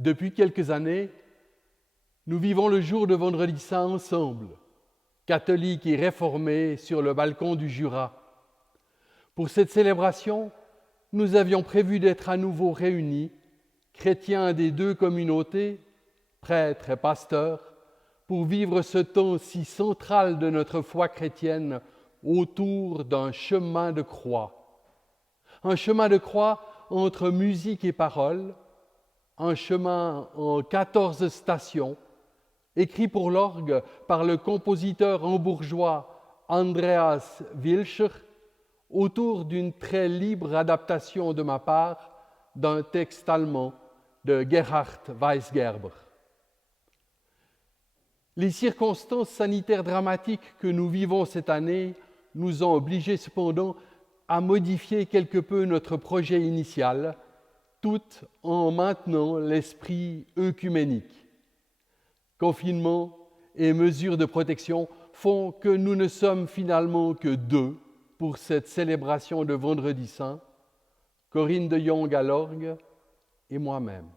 Depuis quelques années, nous vivons le jour de Vendredi Saint ensemble, catholiques et réformés sur le balcon du Jura. Pour cette célébration, nous avions prévu d'être à nouveau réunis, chrétiens des deux communautés, prêtres et pasteurs, pour vivre ce temps si central de notre foi chrétienne autour d'un chemin de croix. Un chemin de croix entre musique et parole, un chemin en 14 stations, écrit pour l'orgue par le compositeur hambourgeois Andreas Wilscher, autour d'une très libre adaptation de ma part d'un texte allemand de Gerhard Weisgerber. Les circonstances sanitaires dramatiques que nous vivons cette année nous ont obligés cependant à modifier quelque peu notre projet initial, tout en maintenant l'esprit œcuménique. Confinement et mesures de protection font que nous ne sommes finalement que deux pour cette célébration de Vendredi Saint, Corinne de Jong à l'orgue et moi-même.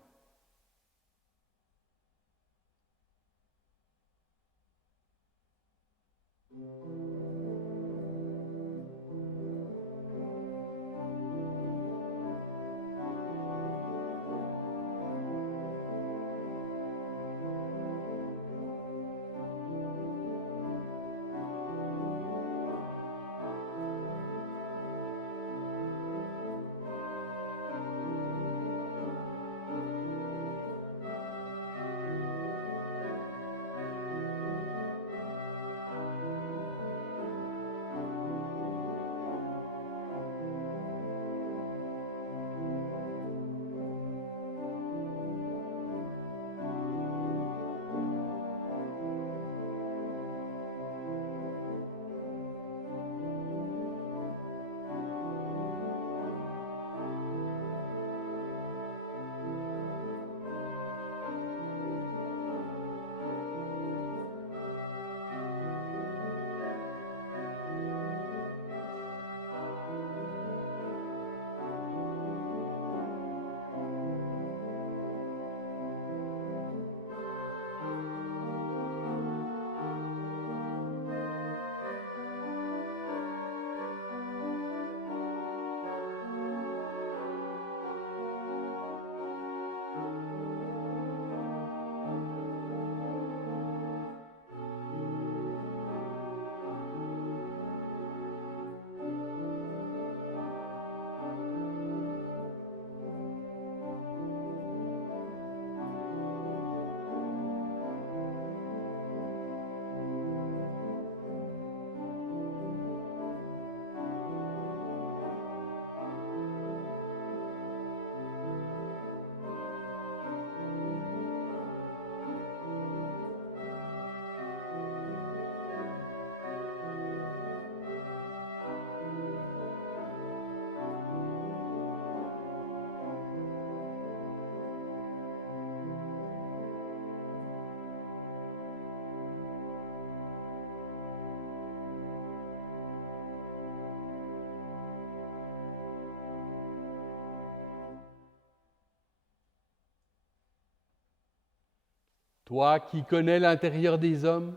Toi qui connais l'intérieur des hommes,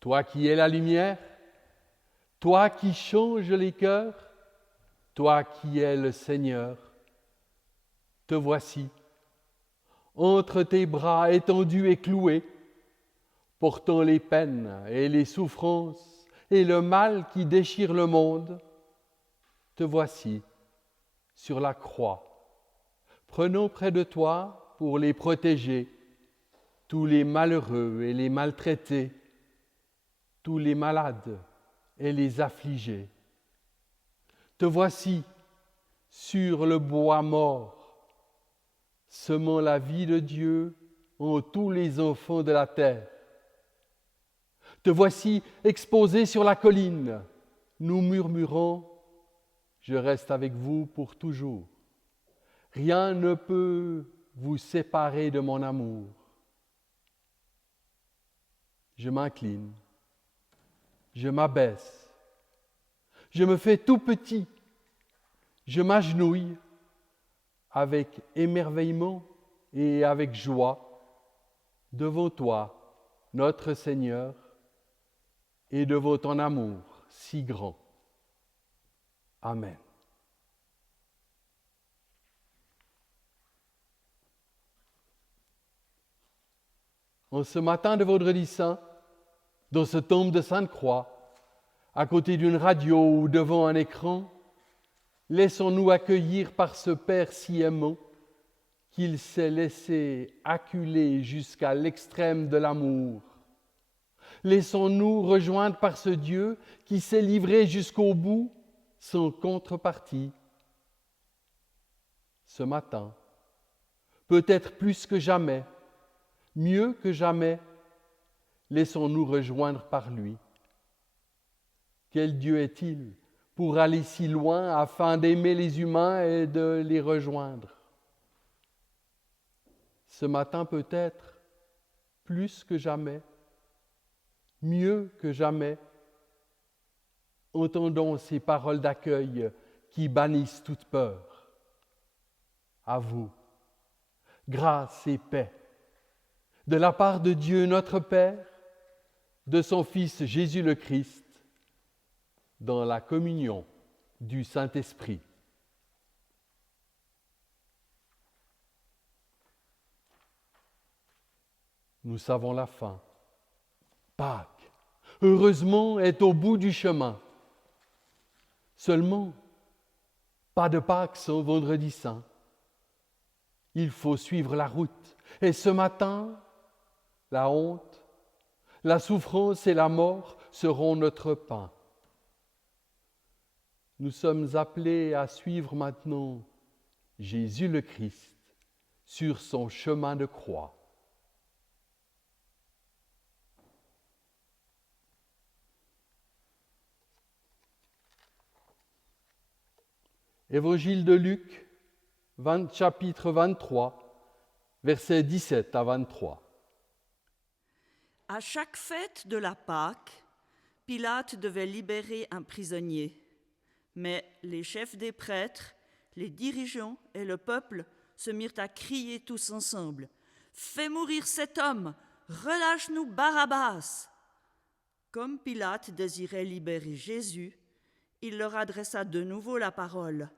toi qui es la lumière, toi qui changes les cœurs, toi qui es le Seigneur, te voici, entre tes bras étendus et cloués, portant les peines et les souffrances et le mal qui déchire le monde, te voici sur la croix. Prenons près de toi pour les protéger, tous les malheureux et les maltraités, tous les malades et les affligés. Te voici sur le bois mort, semant la vie de Dieu en tous les enfants de la terre. Te voici exposé sur la colline, nous murmurons, je reste avec vous pour toujours. Rien ne peut vous séparer de mon amour. Je m'incline, je m'abaisse, je me fais tout petit, je m'agenouille avec émerveillement et avec joie devant toi, notre Seigneur, et devant ton amour si grand. Amen. En ce matin de Vendredi Saint, dans ce tombe de Sainte-Croix, à côté d'une radio ou devant un écran, laissons-nous accueillir par ce Père si aimant qu'il s'est laissé acculer jusqu'à l'extrême de l'amour. Laissons-nous rejoindre par ce Dieu qui s'est livré jusqu'au bout sans contrepartie. Ce matin, peut-être plus que jamais, mieux que jamais, laissons-nous rejoindre par lui. Quel Dieu est-il pour aller si loin afin d'aimer les humains et de les rejoindre? Ce matin peut-être, plus que jamais, mieux que jamais, entendons ces paroles d'accueil qui bannissent toute peur. À vous, grâce et paix, de la part de Dieu notre Père, de son Fils Jésus le Christ, dans la communion du Saint-Esprit. Nous savons la fin. Pâques, heureusement, est au bout du chemin. Seulement, pas de Pâques sans Vendredi Saint. Il faut suivre la route. Et ce matin, la honte, la souffrance et la mort seront notre pain. Nous sommes appelés à suivre maintenant Jésus le Christ sur son chemin de croix. Évangile de Luc, chapitre 23, versets 17 à 23. À chaque fête de la Pâque, Pilate devait libérer un prisonnier. Mais les chefs des prêtres, les dirigeants et le peuple se mirent à crier tous ensemble « Fais mourir cet homme, relâche-nous Barabbas !» Comme Pilate désirait libérer Jésus, il leur adressa de nouveau la parole.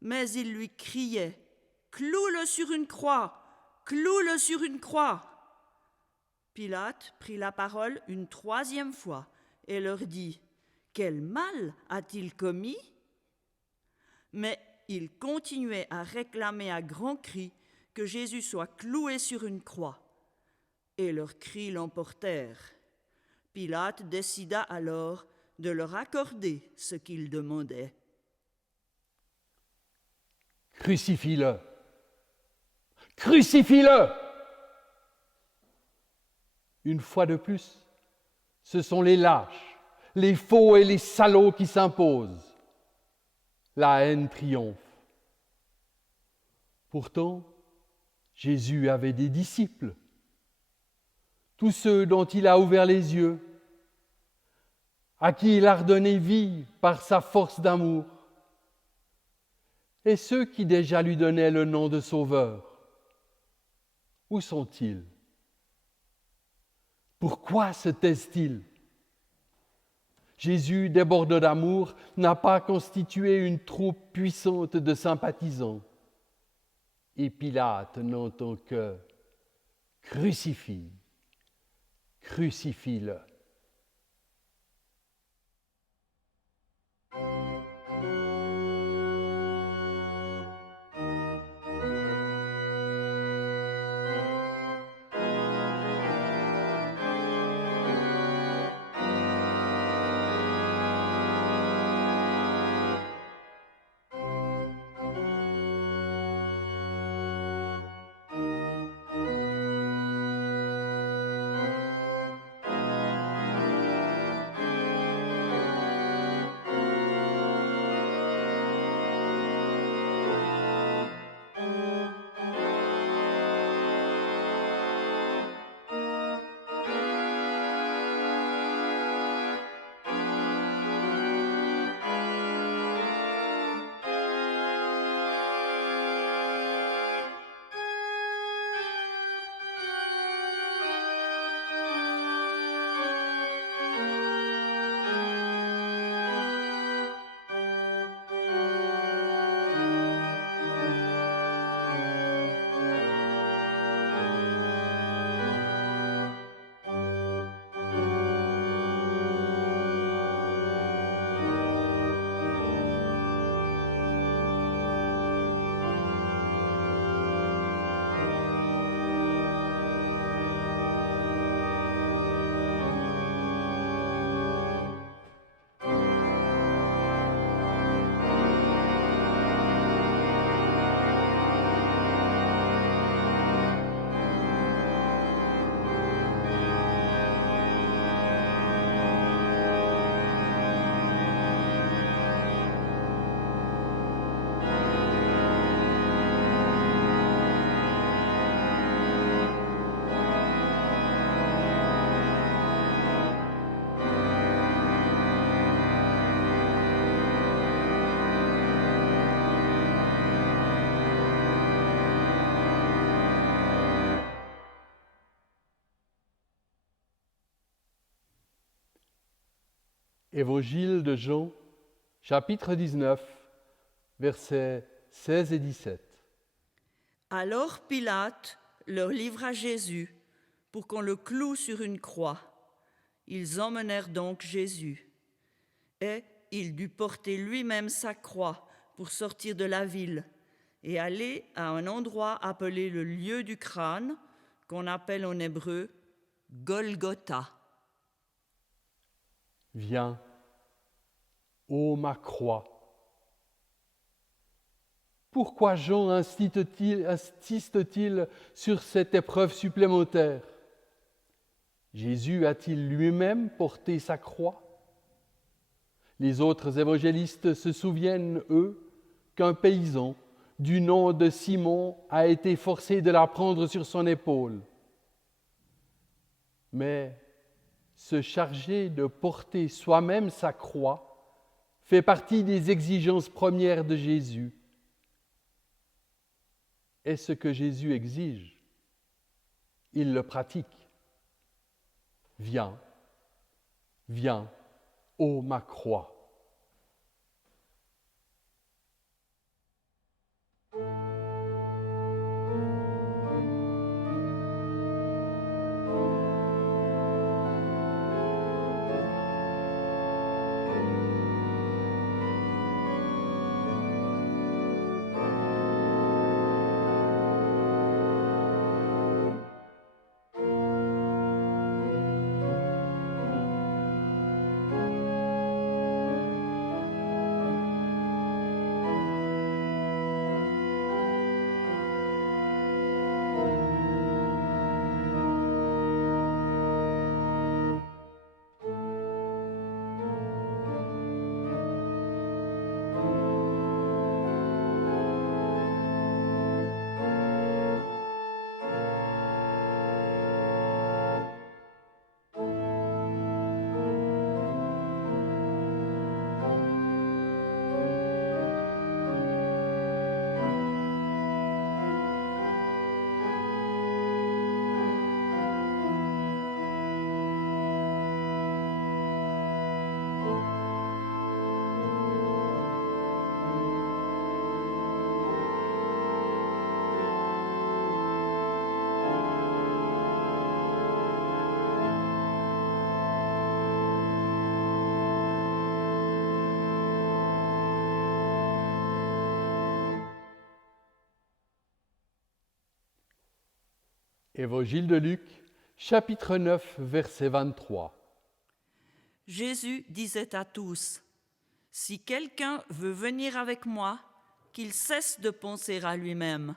Mais ils lui criaient « Cloue-le sur une croix, cloue-le sur une croix !» Pilate prit la parole une troisième fois et leur dit « Quel mal a-t-il commis ?» Mais ils continuaient à réclamer à grands cris que Jésus soit cloué sur une croix. Et leurs cris l'emportèrent. Pilate décida alors de leur accorder ce qu'ils demandaient. Crucifie-le! Crucifie-le! Une fois de plus, ce sont les lâches, les faux et les salauds qui s'imposent. La haine triomphe. Pourtant, Jésus avait des disciples, tous ceux dont il a ouvert les yeux, à qui il a redonné vie par sa force d'amour, et ceux qui déjà lui donnaient le nom de Sauveur. Où sont-ils? Pourquoi se taisent-ils? Jésus, débordé d'amour, n'a pas constitué une troupe puissante de sympathisants. Et Pilate n'entend que « Crucifie, crucifie-le ». Évangile de Jean, chapitre 19, versets 16 et 17. Alors Pilate leur livra Jésus pour qu'on le cloue sur une croix. Ils emmenèrent donc Jésus. Et il dut porter lui-même sa croix pour sortir de la ville et aller à un endroit appelé le lieu du crâne, qu'on appelle en hébreu Golgotha. Viens, ô ma croix. Pourquoi Jean insiste-t-il sur cette épreuve supplémentaire? Jésus a-t-il lui-même porté sa croix? Les autres évangélistes se souviennent, eux, qu'un paysan du nom de Simon a été forcé de la prendre sur son épaule. Mais se charger de porter soi-même sa croix fait partie des exigences premières de Jésus. Et ce que Jésus exige, il le pratique. Viens, viens, ô ma croix. Évangile de Luc, chapitre 9, verset 23. Jésus disait à tous, « Si quelqu'un veut venir avec moi, qu'il cesse de penser à lui-même,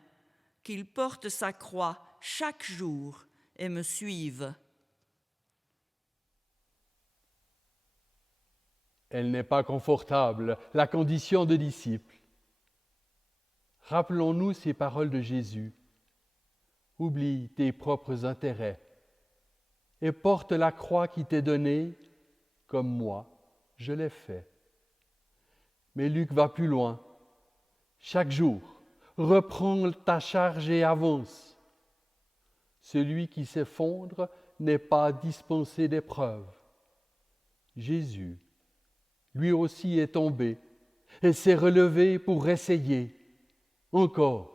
qu'il porte sa croix chaque jour et me suive. » Elle n'est pas confortable, la condition de disciple. Rappelons-nous ces paroles de Jésus. Oublie tes propres intérêts et porte la croix qui t'est donnée, comme moi, je l'ai fait. Mais Luc va plus loin. Chaque jour, reprends ta charge et avance. Celui qui s'effondre n'est pas dispensé d'épreuve. Jésus, lui aussi, est tombé et s'est relevé pour essayer encore.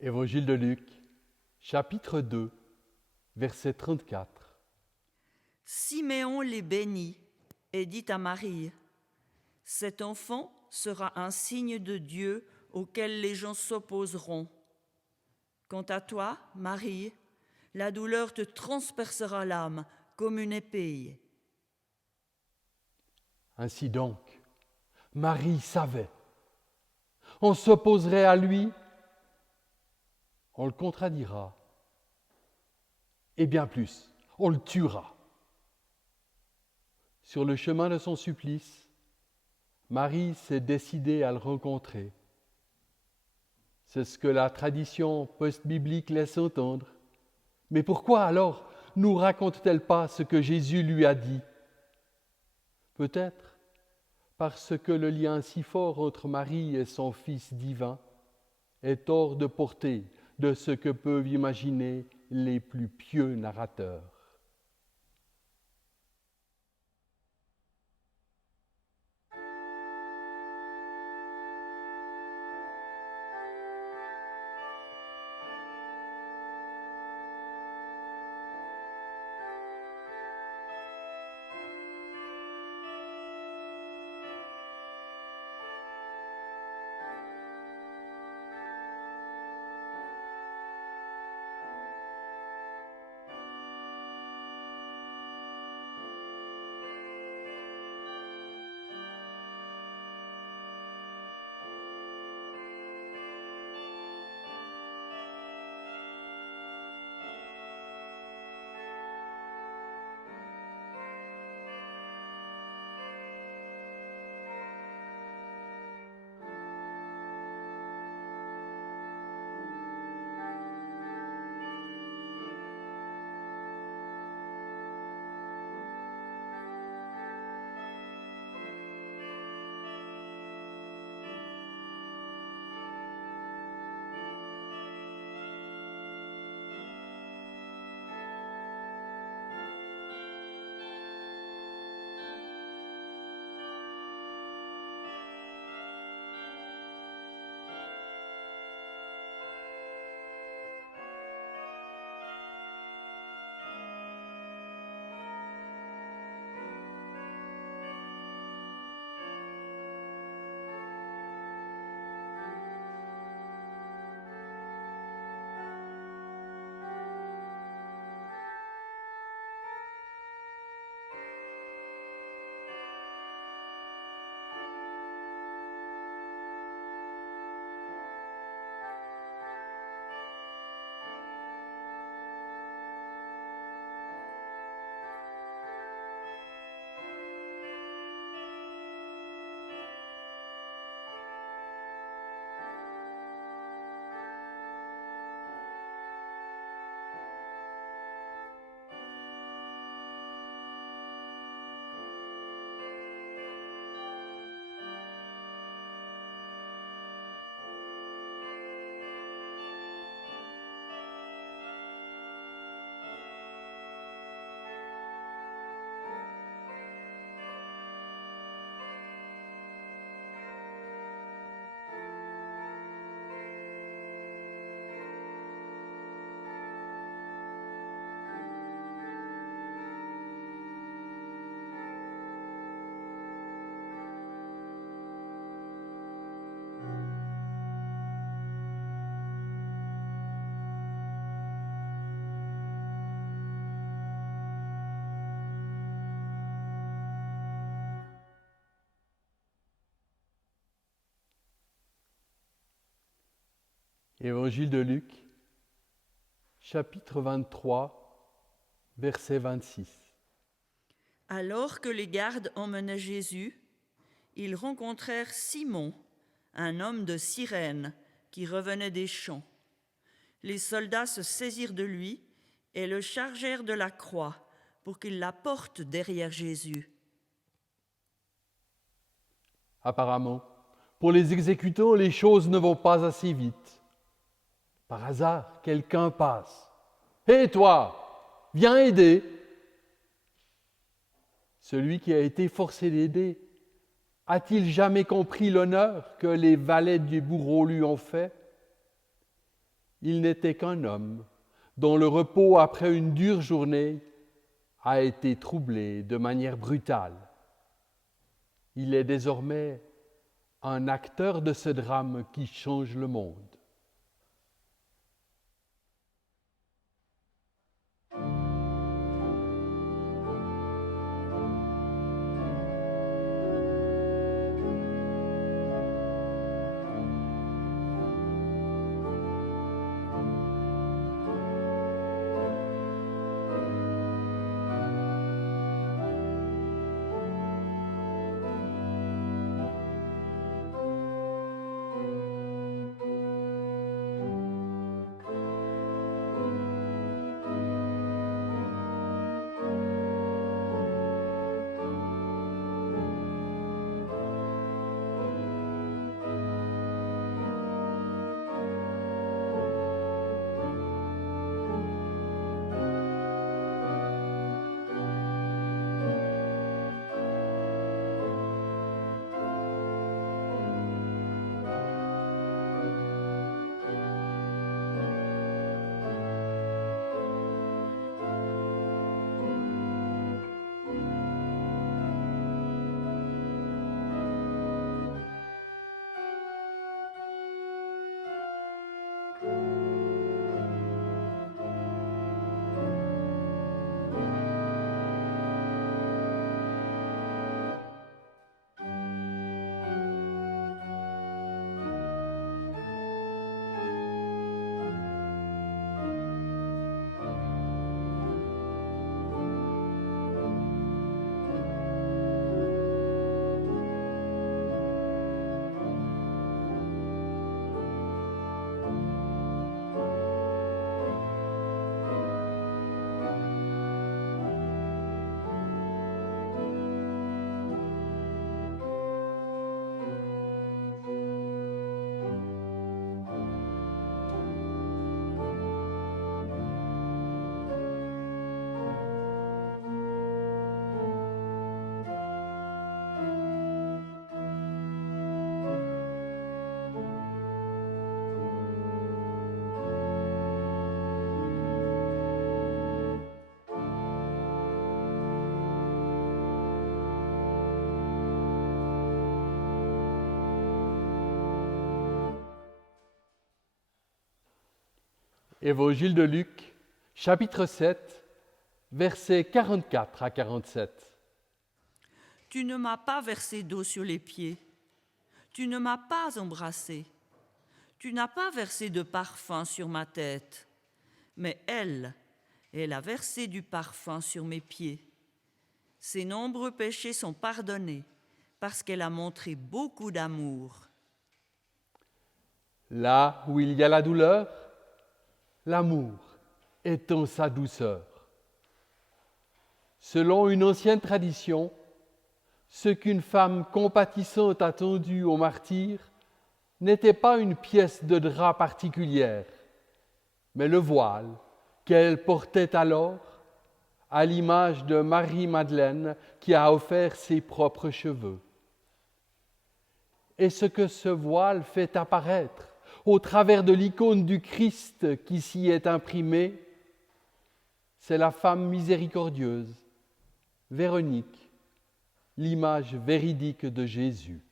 Évangile de Luc, chapitre 2, verset 34. Siméon les bénit et dit à Marie, « Cet enfant sera un signe de Dieu auquel les gens s'opposeront. Quant à toi, Marie, la douleur te transpercera l'âme comme une épée. » Ainsi donc, Marie savait. On s'opposerait à lui, on le contradira, et bien plus, on le tuera. Sur le chemin de son supplice, Marie s'est décidée à le rencontrer. C'est ce que la tradition post-biblique laisse entendre. Mais pourquoi alors nous raconte-t-elle pas ce que Jésus lui a dit ? Peut-être parce que le lien si fort entre Marie et son Fils divin est hors de portée de ce que peuvent imaginer les plus pieux narrateurs. Évangile de Luc, chapitre 23, verset 26. Alors que les gardes emmenaient Jésus, ils rencontrèrent Simon, un homme de Cyrène, qui revenait des champs. Les soldats se saisirent de lui et le chargèrent de la croix pour qu'il la porte derrière Jésus. Apparemment, pour les exécutants, les choses ne vont pas assez vite. Par hasard, quelqu'un passe. « Hé toi, viens aider !» Celui qui a été forcé d'aider, a-t-il jamais compris l'honneur que les valets du bourreau lui ont fait ? Il n'était qu'un homme dont le repos après une dure journée a été troublé de manière brutale. Il est désormais un acteur de ce drame qui change le monde. Évangile de Luc, chapitre 7, versets 44 à 47. Tu ne m'as pas versé d'eau sur les pieds. Tu ne m'as pas embrassé. Tu n'as pas versé de parfum sur ma tête. Mais elle a versé du parfum sur mes pieds. Ses nombreux péchés sont pardonnés parce qu'elle a montré beaucoup d'amour. Là où il y a la douleur, l'amour est en sa douceur. Selon une ancienne tradition, ce qu'une femme compatissante a tendu au martyr n'était pas une pièce de drap particulière, mais le voile qu'elle portait alors, à l'image de Marie-Madeleine qui a offert ses propres cheveux. Et ce que ce voile fait apparaître au travers de l'icône du Christ qui s'y est imprimée, c'est la femme miséricordieuse, Véronique, l'image véridique de Jésus.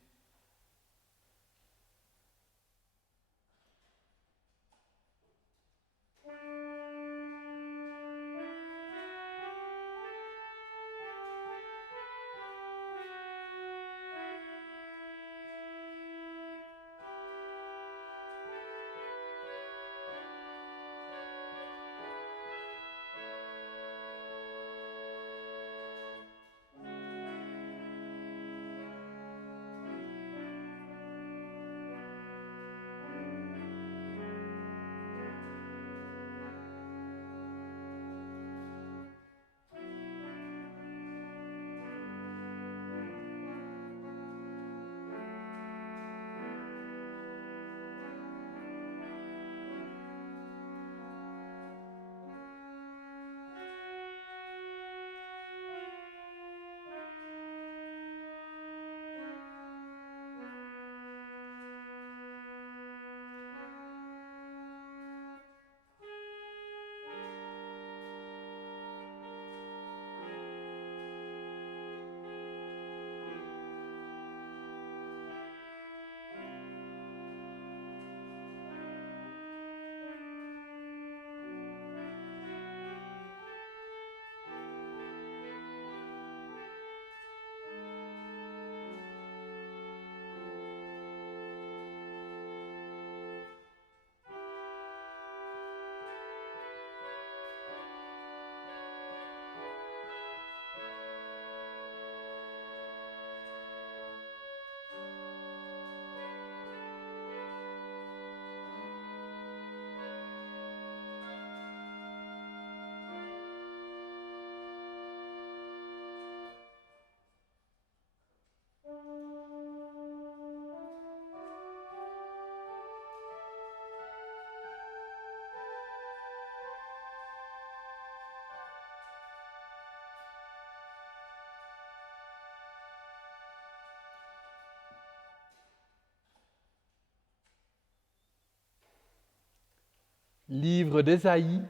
Livre d'Ésaïe,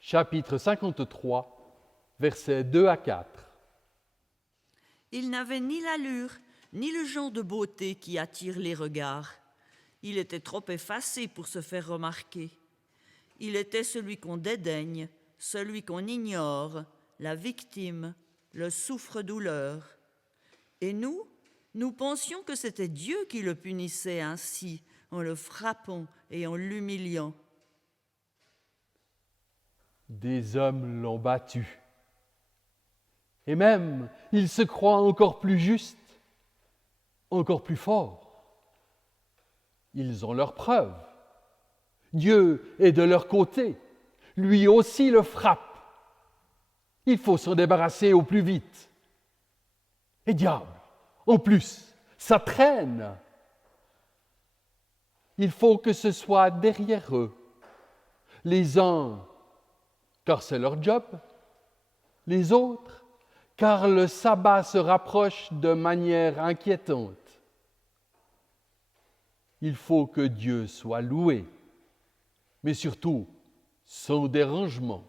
chapitre 53, versets 2 à 4. Il n'avait ni l'allure, ni le genre de beauté qui attire les regards. Il était trop effacé pour se faire remarquer. Il était celui qu'on dédaigne, celui qu'on ignore, la victime, le souffre-douleur. Et nous pensions que c'était Dieu qui le punissait ainsi, en le frappant et en l'humiliant. Des hommes l'ont battu. Et même, il se croit encore plus juste, encore plus fort. Ils ont leurs preuves. Dieu est de leur côté. Lui aussi le frappe. Il faut s'en débarrasser au plus vite. Et diable, en plus, ça traîne. Il faut que ce soit derrière eux. Les uns, car c'est leur job. Les autres, car le sabbat se rapproche de manière inquiétante. Il faut que Dieu soit loué, mais surtout sans dérangement.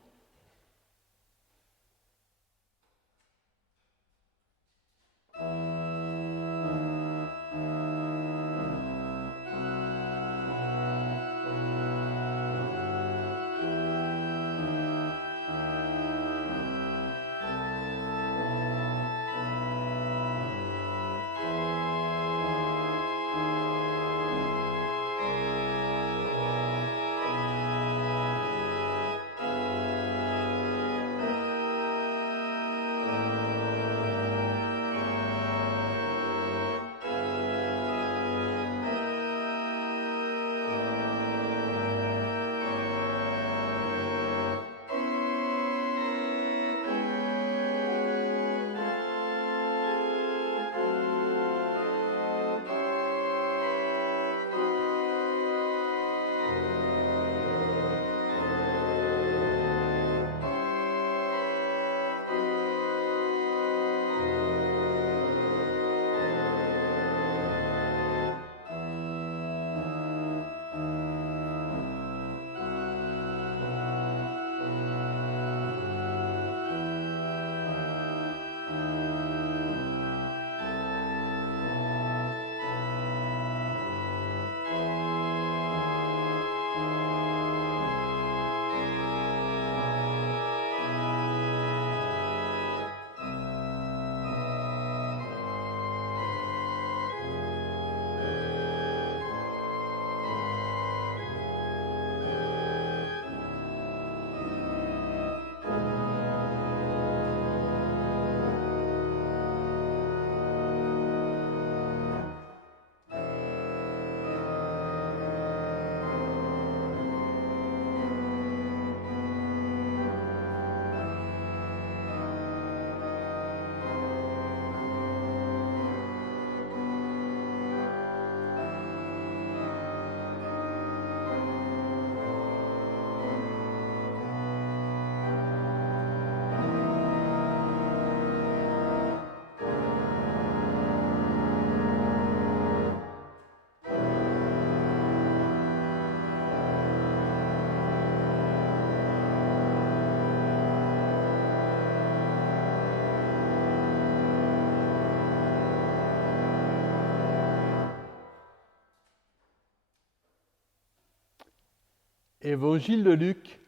Évangile de Luc,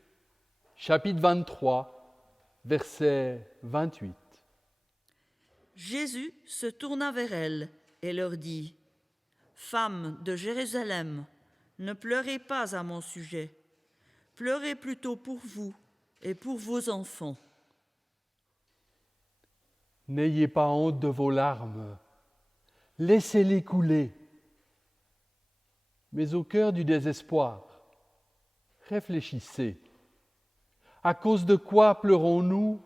chapitre 23, verset 28. Jésus se tourna vers elles et leur dit : « Femmes de Jérusalem, ne pleurez pas à mon sujet, pleurez plutôt pour vous et pour vos enfants. N'ayez pas honte de vos larmes, laissez-les couler. Mais au cœur du désespoir, réfléchissez. À cause de quoi pleurons-nous?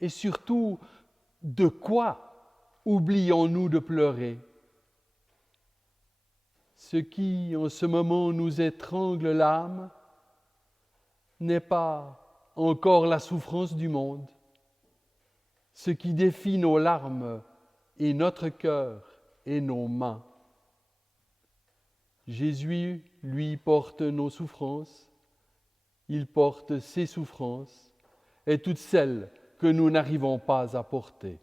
Et surtout, de quoi oublions-nous de pleurer? Ce qui, en ce moment, nous étrangle l'âme n'est pas encore la souffrance du monde. Ce qui défie nos larmes est notre cœur et nos mains. Jésus, lui, porte nos souffrances il porte ses souffrances et toutes celles que nous n'arrivons pas à porter.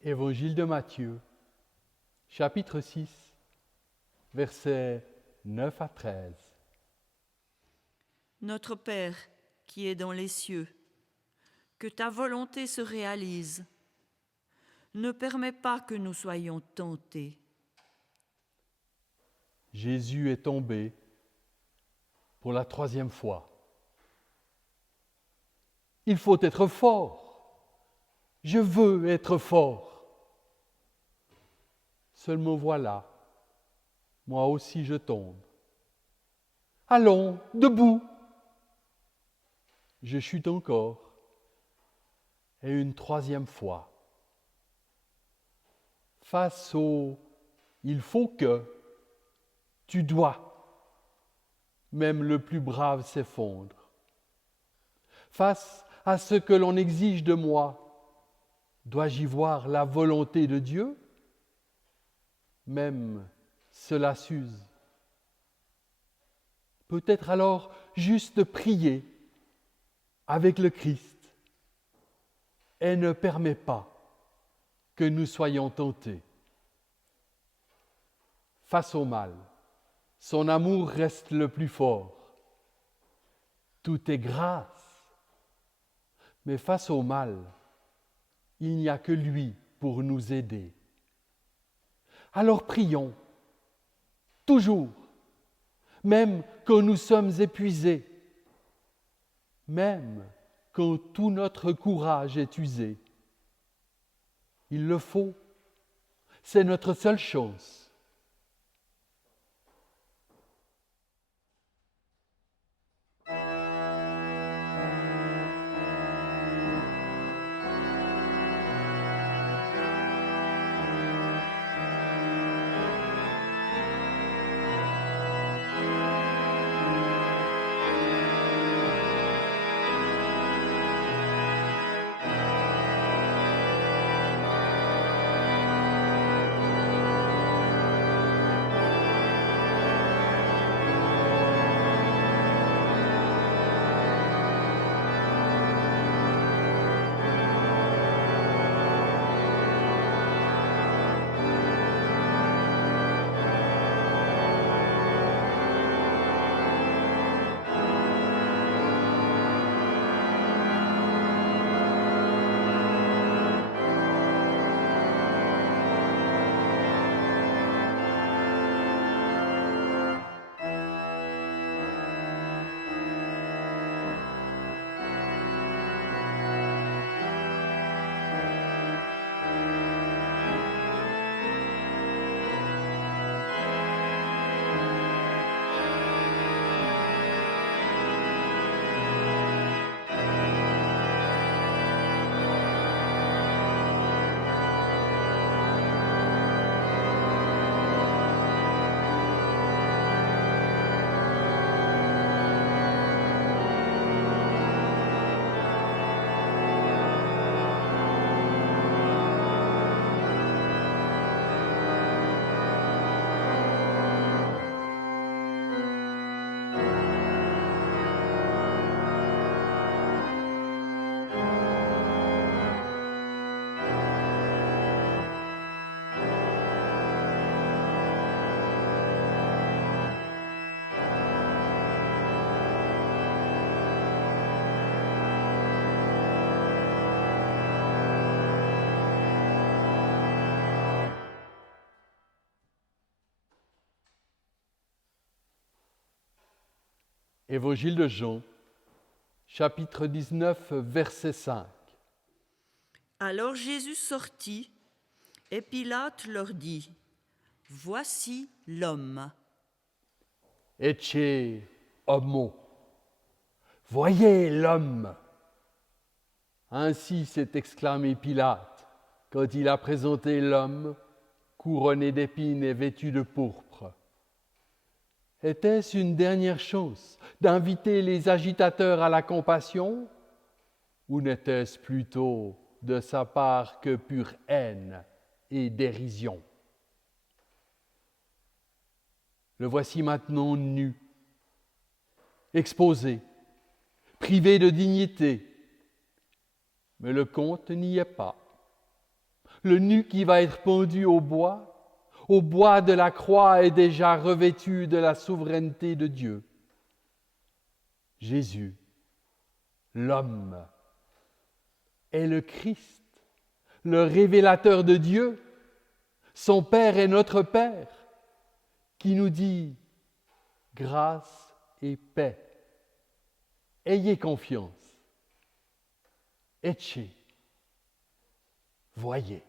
Évangile de Matthieu, chapitre 6, versets 9 à 13. Notre Père qui est dans les cieux, que ta volonté se réalise. Ne permets pas que nous soyons tentés. Jésus est tombé pour la 3e fois. Il faut être fort. Je veux être fort. Seulement voilà, moi aussi je tombe. Allons, debout. Je chute encore. Et une 3e fois. Face au « il faut que », tu dois, même le plus brave s'effondre. Face à ce que l'on exige de moi, dois-je y voir la volonté de Dieu? Même cela s'use. Peut-être alors juste prier, avec le Christ et ne permet pas que nous soyons tentés. Face au mal, son amour reste le plus fort. Tout est grâce. Mais face au mal, il n'y a que lui pour nous aider. Alors prions, toujours, même quand nous sommes épuisés, même quand tout notre courage est usé. Il le faut, c'est notre seule chance. Évangile de Jean, chapitre 19, verset 5. Alors Jésus sortit, et Pilate leur dit, « Voici l'homme. » Ecce homo. Voyez l'homme. Ainsi s'est exclamé Pilate quand il a présenté l'homme couronné d'épines et vêtu de pourpre. Était-ce une dernière chance d'inviter les agitateurs à la compassion, ou n'était-ce plutôt de sa part que pure haine et dérision? Le voici maintenant nu, exposé, privé de dignité. Mais le compte n'y est pas. Le nu qui va être pendu au bois de la croix est déjà revêtu de la souveraineté de Dieu. Jésus, l'homme, est le Christ, le révélateur de Dieu. Son Père est notre Père, qui nous dit grâce et paix. Ayez confiance. Ecce, voyez.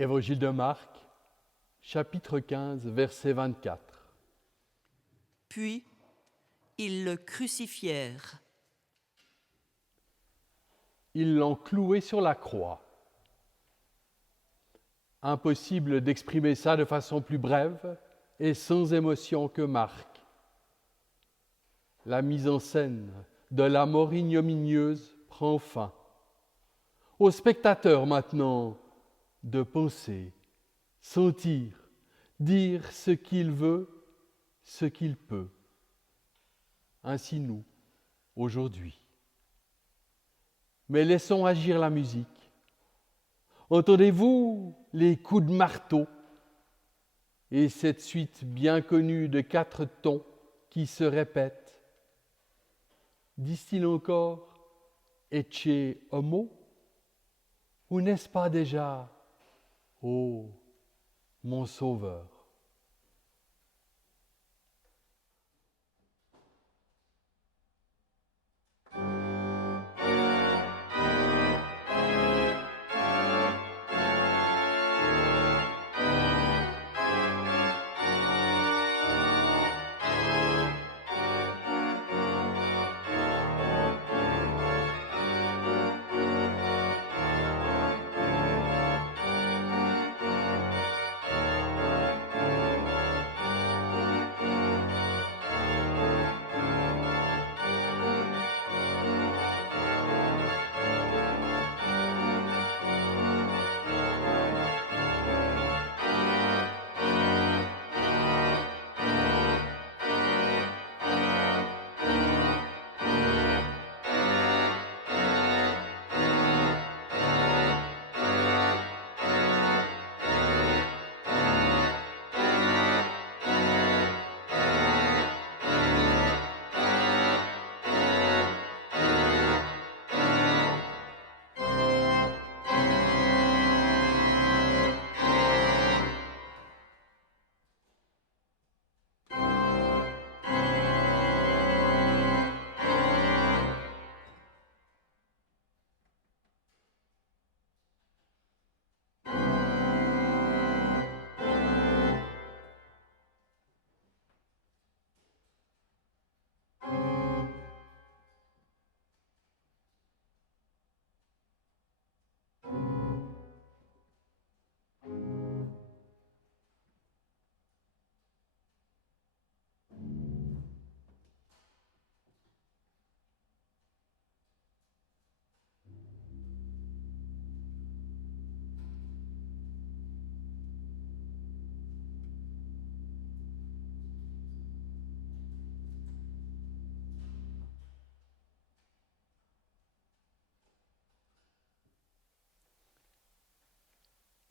Évangile de Marc, chapitre 15, verset 24. Puis, ils le crucifièrent. Ils l'ont cloué sur la croix. Impossible d'exprimer ça de façon plus brève et sans émotion que Marc. La mise en scène de la mort ignominieuse prend fin. Au spectateur maintenant de penser, sentir, dire ce qu'il veut, ce qu'il peut. Ainsi nous, aujourd'hui. Mais laissons agir la musique. Entendez-vous les coups de marteau et cette suite bien connue de 4 tons qui se répètent? Disent-ils encore « Ecce homo » ou n'est-ce pas déjà « Oh, mon Sauveur » ?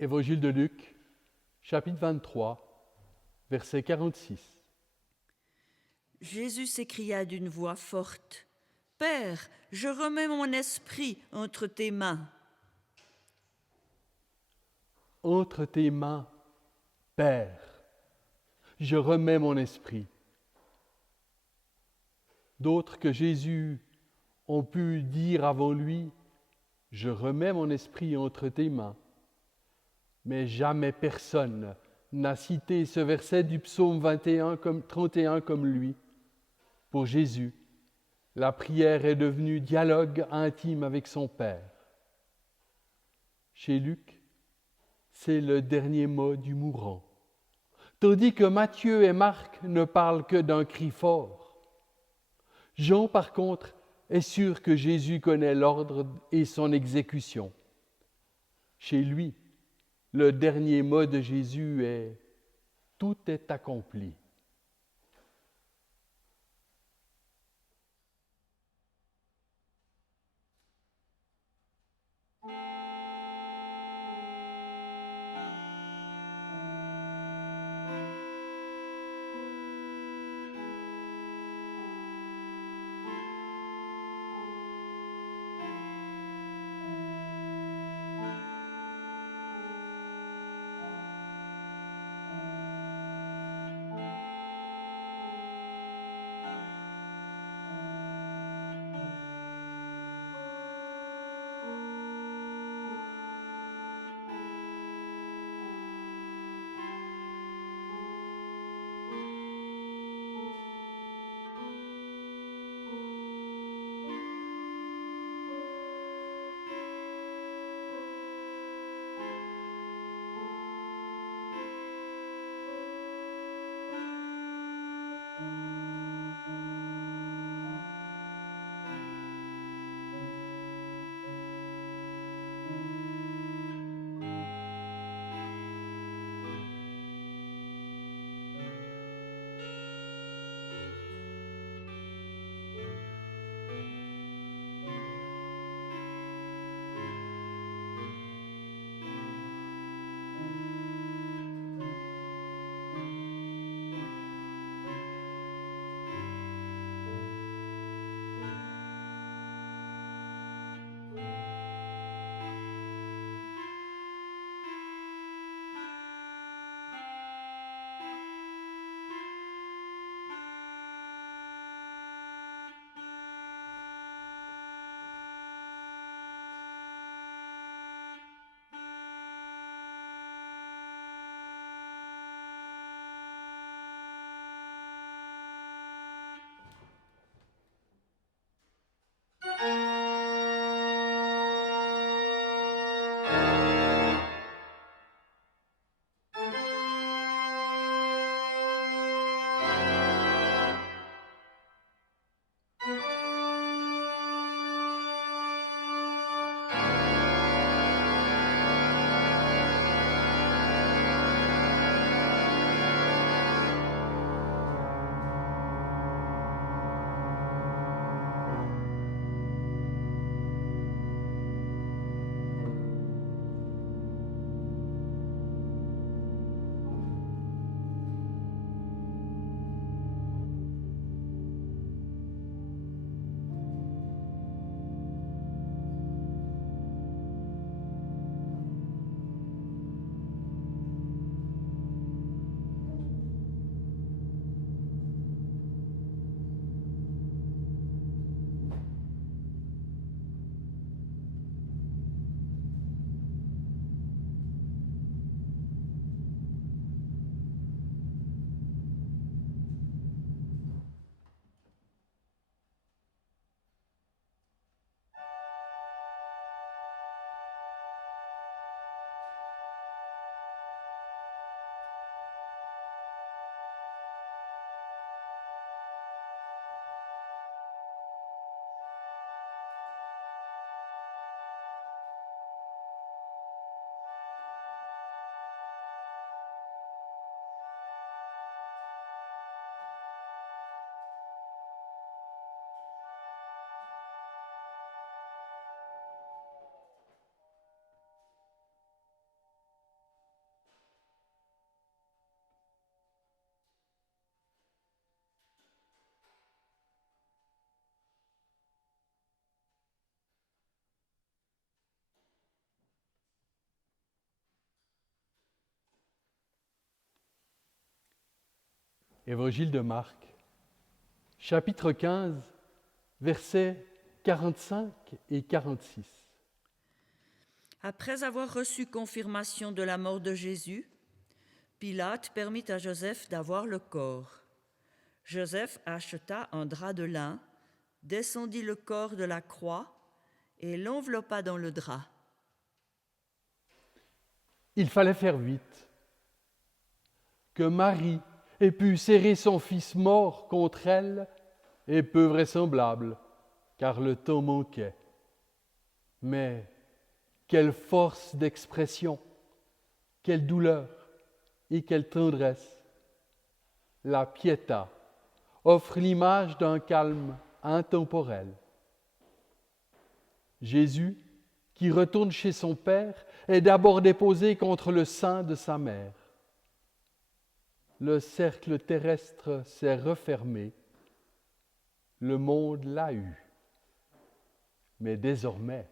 Évangile de Luc, chapitre 23, verset 46. Jésus s'écria d'une voix forte, « Père, je remets mon esprit entre tes mains. » Entre tes mains, Père, je remets mon esprit. D'autres que Jésus ont pu dire avant lui, je remets mon esprit entre tes mains. Mais jamais personne n'a cité ce verset du psaume 31 comme lui. Pour Jésus, la prière est devenue dialogue intime avec son Père. Chez Luc, c'est le dernier mot du mourant, tandis que Matthieu et Marc ne parlent que d'un cri fort. Jean, par contre, est sûr que Jésus connaît l'ordre et son exécution. Chez lui, le dernier mot de Jésus est « Tout est accompli ». Évangile de Marc, chapitre 15, versets 45 et 46. Après avoir reçu confirmation de la mort de Jésus, Pilate permit à Joseph d'avoir le corps. Joseph acheta un drap de lin, descendit le corps de la croix et l'enveloppa dans le drap. Il fallait faire vite, que Marie ait pu serrer son fils mort contre elle est peu vraisemblable, car le temps manquait. Mais quelle force d'expression, quelle douleur et quelle tendresse. La Pietà offre l'image d'un calme intemporel. Jésus, qui retourne chez son Père, est d'abord déposé contre le sein de sa mère. Le cercle terrestre s'est refermé, le monde l'a eu. Mais désormais,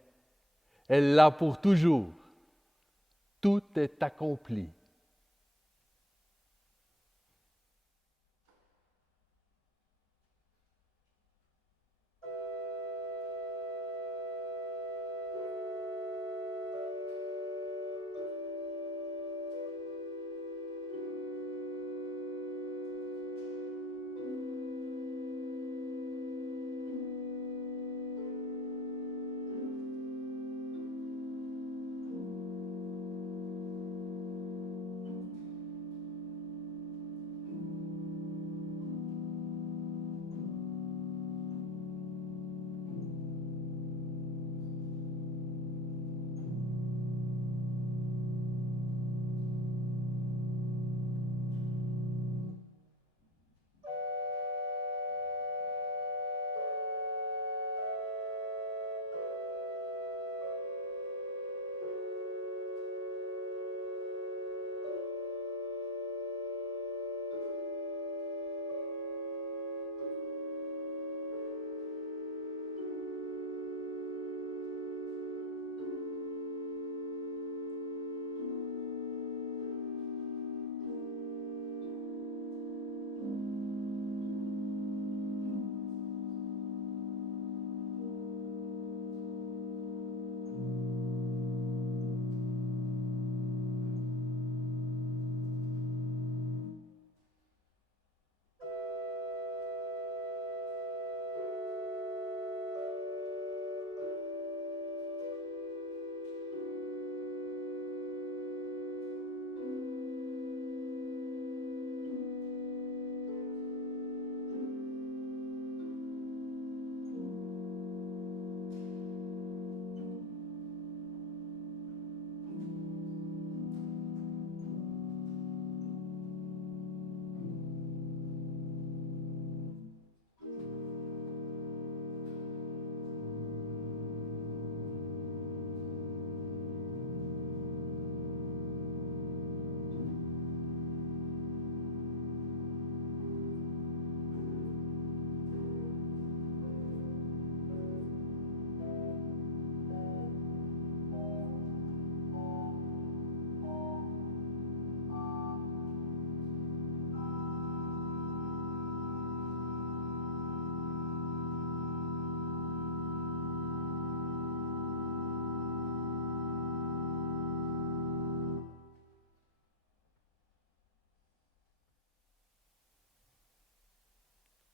elle l'a pour toujours. Tout est accompli.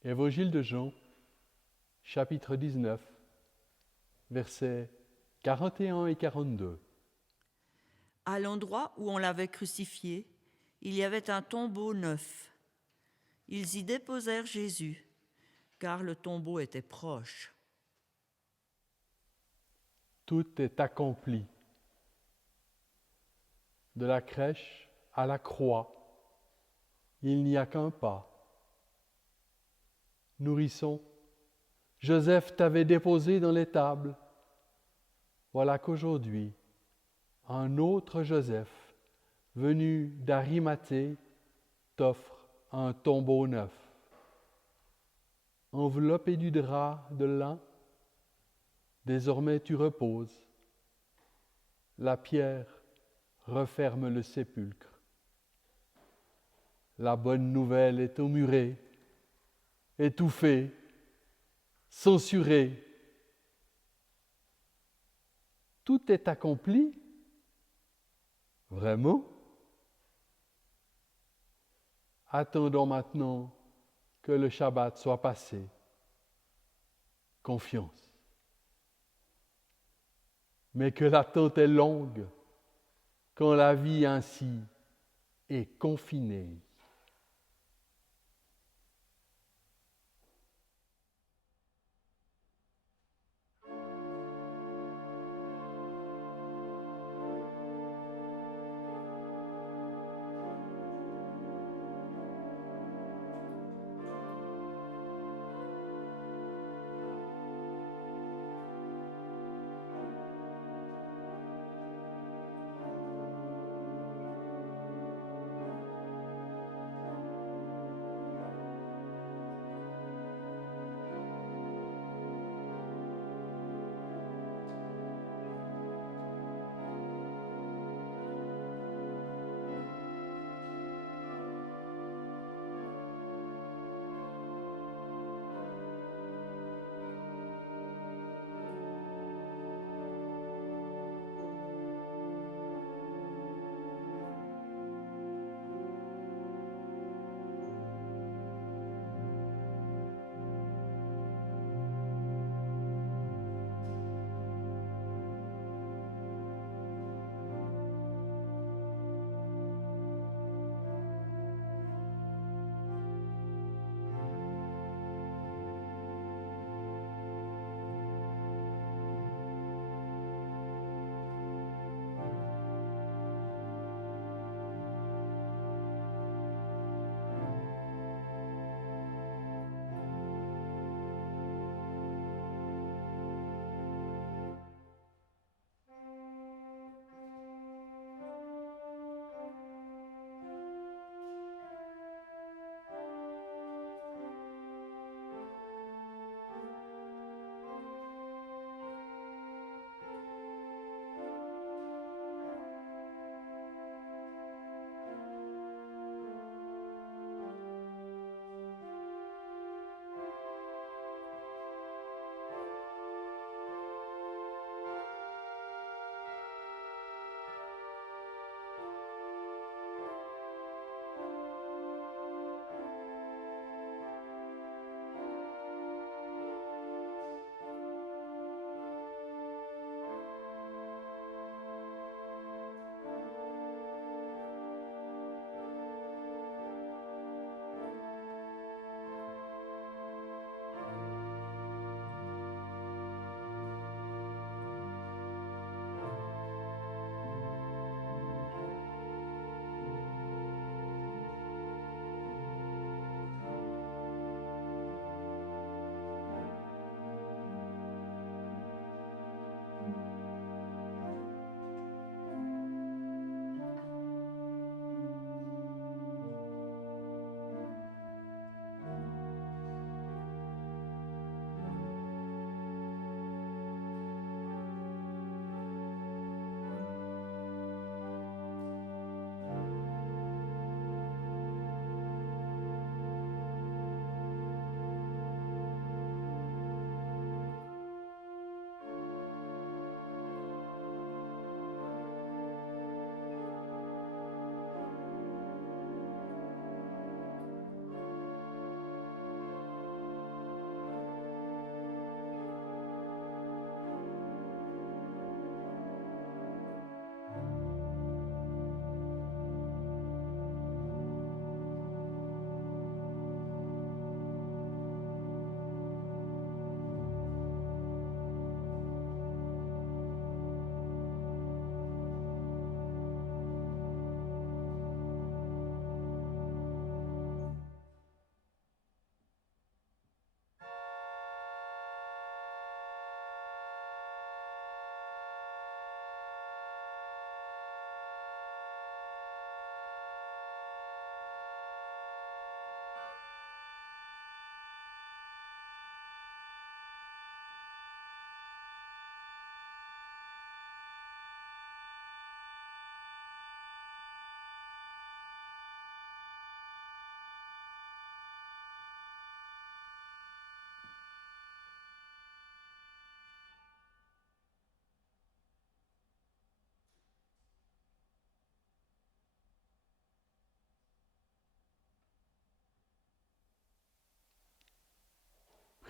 Évangile de Jean, chapitre 19, versets 41 et 42. À l'endroit où on l'avait crucifié, il y avait un tombeau neuf. Ils y déposèrent Jésus, car le tombeau était proche. Tout est accompli. De la crèche à la croix, il n'y a qu'un pas. Nourrisson, Joseph t'avait déposé dans l'étable. Voilà qu'aujourd'hui, un autre Joseph, venu d'Arimathée, t'offre un tombeau neuf. Enveloppé du drap de lin, désormais tu reposes. La pierre referme le sépulcre. La bonne nouvelle est emmurée, étouffée, censurée. Tout est accompli. Vraiment? Attendons maintenant que le Shabbat soit passé. Confiance. Mais que l'attente est longue quand la vie ainsi est confinée.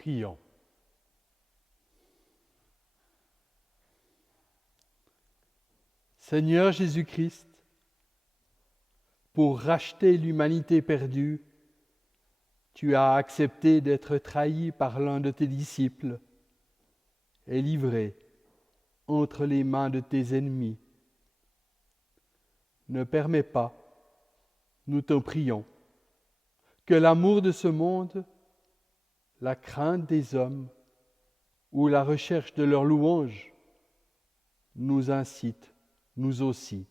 Prions. Seigneur Jésus-Christ, pour racheter l'humanité perdue, tu as accepté d'être trahi par l'un de tes disciples et livré entre les mains de tes ennemis. Ne permets pas, nous t'en prions, que l'amour de ce monde, la crainte des hommes ou la recherche de leur louange nous incitent, nous aussi,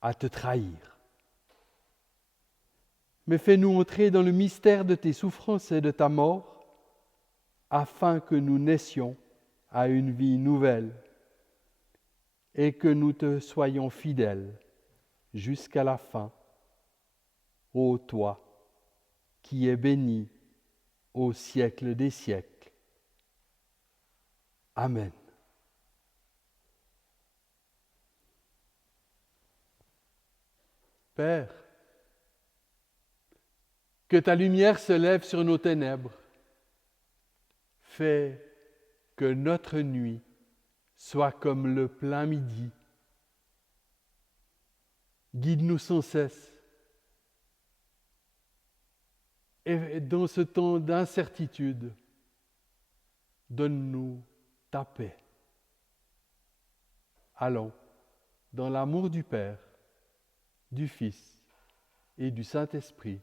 à te trahir. Mais fais-nous entrer dans le mystère de tes souffrances et de ta mort, afin que nous naissions à une vie nouvelle et que nous te soyons fidèles jusqu'à la fin. Ô toi, qui es béni au siècle des siècles. Amen. Père, que ta lumière se lève sur nos ténèbres. Fais que notre nuit soit comme le plein midi. Guide-nous sans cesse. Et dans ce temps d'incertitude, donne-nous ta paix. Allons dans l'amour du Père, du Fils et du Saint-Esprit.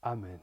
Amen.